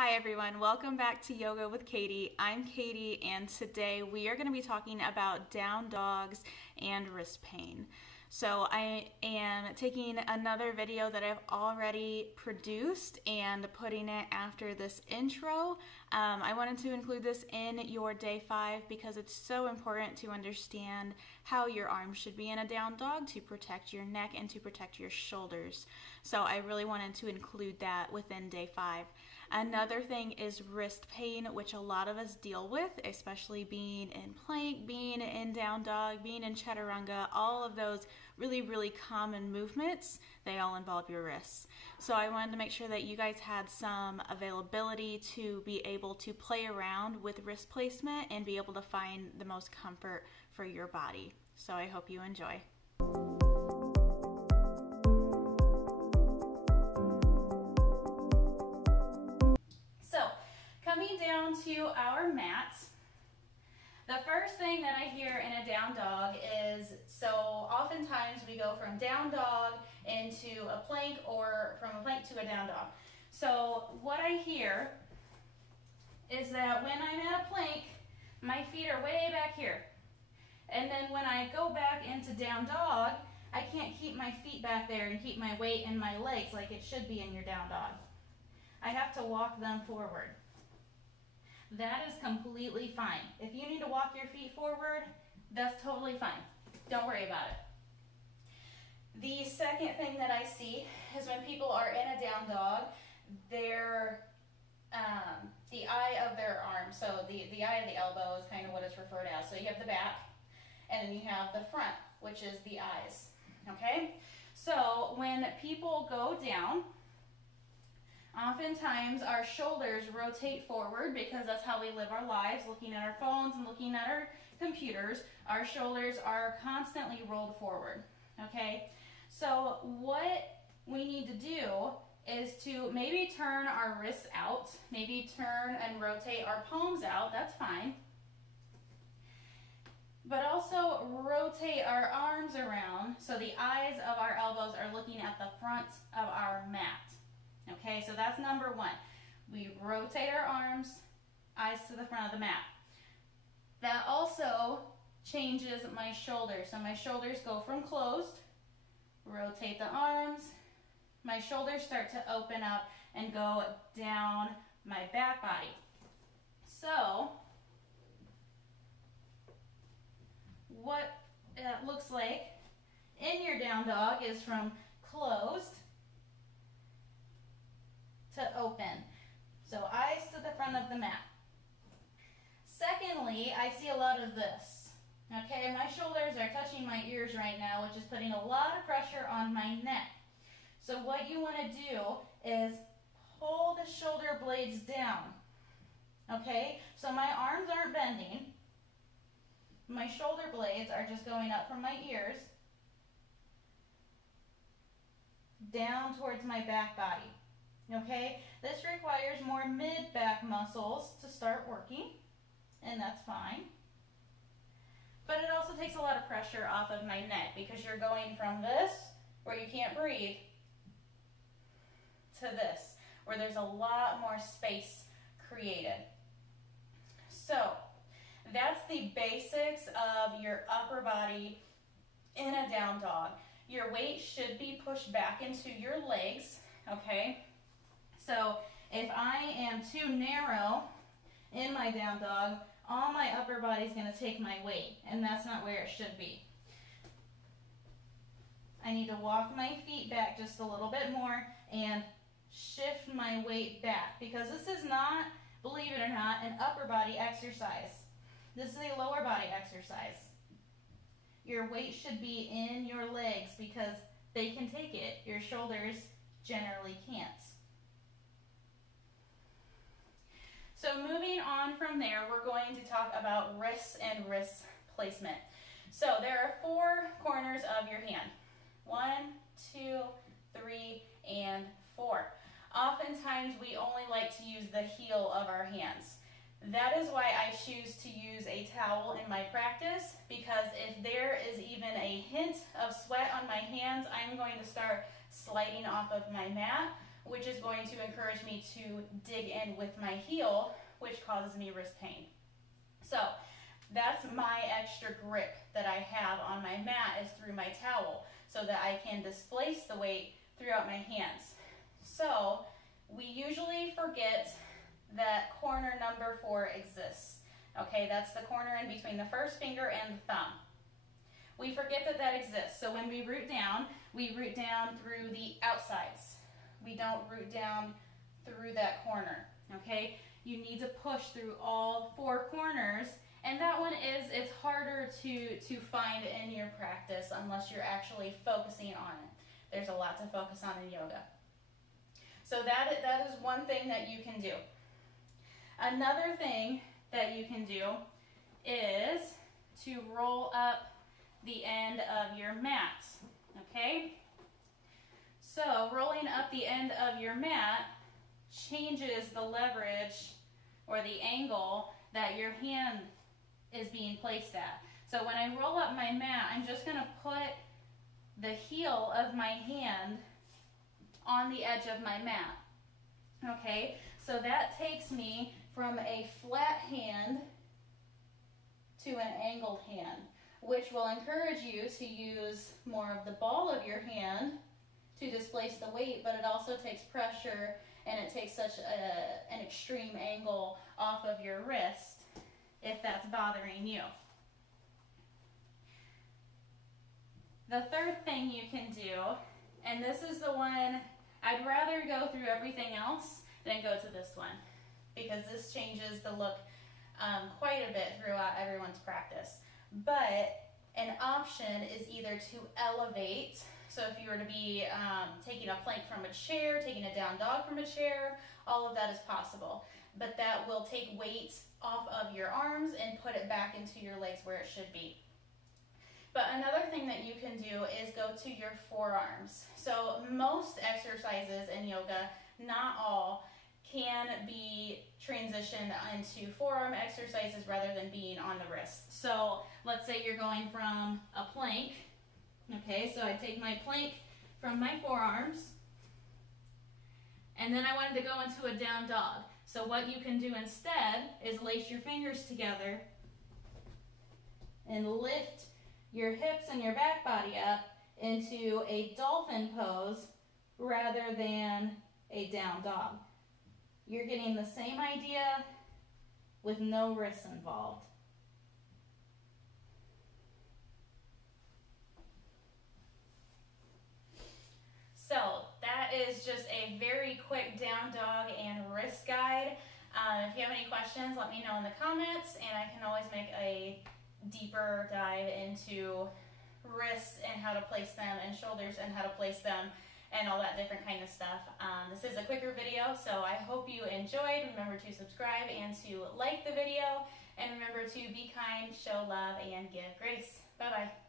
Hi everyone, welcome back to Yoga with Katie. I'm Katie and today we are going to be talking about down dogs and wrist pain. So I am taking another video that I've already produced and putting it after this intro. I wanted to include this in your day 5 because it's so important to understand how your arms should be in a down dog to protect your neck and to protect your shoulders. So I really wanted to include that within day 5. Another thing is wrist pain, which a lot of us deal with, especially being in plank, being in down dog, being in chaturanga, all of those really common movements, they all involve your wrists. So I wanted to make sure that you guys had some availability to be able to play around with wrist placement and be able to find the most comfort for your body. So I hope you enjoy. Coming down to our mat, the first thing that I hear in a down dog is, so oftentimes we go from down dog into a plank or from a plank to a down dog. So what I hear is that when I'm at a plank, my feet are way back here. And then when I go back into down dog, I can't keep my feet back there and keep my weight in my legs like it should be in your down dog. I have to walk them forward. That is completely fine. If you need to walk your feet forward, that's totally fine. Don't worry about it. The second thing that I see is when people are in a down dog, the eye of their arm, so the eye of the elbow is kind of what it's referred as. So you have the back, and then you have the front, which is the eyes, okay? So when people go down, oftentimes our shoulders rotate forward because that's how we live our lives, looking at our phones and looking at our computers. Our shoulders are constantly rolled forward, okay? So what we need to do is to maybe turn our wrists out, maybe turn and rotate our palms out, that's fine. But also rotate our arms around so the eyes of our elbows are looking at the front of our mat. Okay, so that's number 1. We rotate our arms, eyes to the front of the mat. That also changes my shoulders. So my shoulders go from closed, rotate the arms, my shoulders start to open up and go down my back body. So what it looks like in your down dog is from closed to open. So eyes to the front of the mat. Secondly, I see a lot of this. Okay, my shoulders are touching my ears right now, which is putting a lot of pressure on my neck. So what you want to do is pull the shoulder blades down. Okay, so my arms aren't bending. My shoulder blades are just going up from my ears down towards my back body. Okay, this requires more mid-back muscles to start working, and that's fine. But it also takes a lot of pressure off of my neck because you're going from this, where you can't breathe, to this, where there's a lot more space created. So that's the basics of your upper body in a down dog. Your weight should be pushed back into your legs, okay? So if I am too narrow in my down dog, all my upper body is going to take my weight, and that's not where it should be. I need to walk my feet back just a little bit more and shift my weight back, because this is not, believe it or not, an upper body exercise. This is a lower body exercise. Your weight should be in your legs because they can take it. Your shoulders generally can't. So moving on from there, we're going to talk about wrists and wrist placement. So there are 4 corners of your hand. 1, 2, 3, and 4. Oftentimes we only like to use the heel of our hands. That is why I choose to use a towel in my practice, because if there is even a hint of sweat on my hands, I'm going to start sliding off of my mat, which is going to encourage me to dig in with my heel, which causes me wrist pain. So that's my extra grip that I have on my mat, is through my towel, so that I can displace the weight throughout my hands. So we usually forget that corner number 4 exists. Okay, that's the corner in between the first finger and the thumb. We forget that that exists. So when we root down through the outsides. We don't root down through that corner, okay? You need to push through all 4 corners, and that one it's harder to find in your practice unless you're actually focusing on it. There's a lot to focus on in yoga. So that is one thing that you can do. Another thing that you can do is to roll up the end of your mat, okay? So rolling up the end of your mat changes the leverage or the angle that your hand is being placed at. So when I roll up my mat, I'm just gonna put the heel of my hand on the edge of my mat, okay? So that takes me from a flat hand to an angled hand, which will encourage you to use more of the ball of your hand to displace the weight, but it also takes pressure and it takes such an extreme angle off of your wrist if that's bothering you. The third thing you can do, and this is the one, I'd rather go through everything else than go to this one, because this changes the look quite a bit throughout everyone's practice. But an option is either to elevate. So if you were to be taking a plank from a chair, taking a down dog from a chair, all of that is possible. But that will take weight off of your arms and put it back into your legs where it should be. But another thing that you can do is go to your forearms. So most exercises in yoga, not all, can be transitioned into forearm exercises rather than being on the wrist. So let's say you're going from a plank. Okay, so I take my plank from my forearms, and then I wanted to go into a down dog. So what you can do instead is lace your fingers together and lift your hips and your back body up into a dolphin pose rather than a down dog. You're getting the same idea with no wrists involved. So that is just a very quick down dog and wrist guide. If you have any questions, let me know in the comments, and I can always make a deeper dive into wrists and how to place them, and shoulders and how to place them, and all that different kind of stuff. This is a quicker video, so I hope you enjoyed. Remember to subscribe and to like the video, and remember to be kind, show love, and give grace. Bye-bye.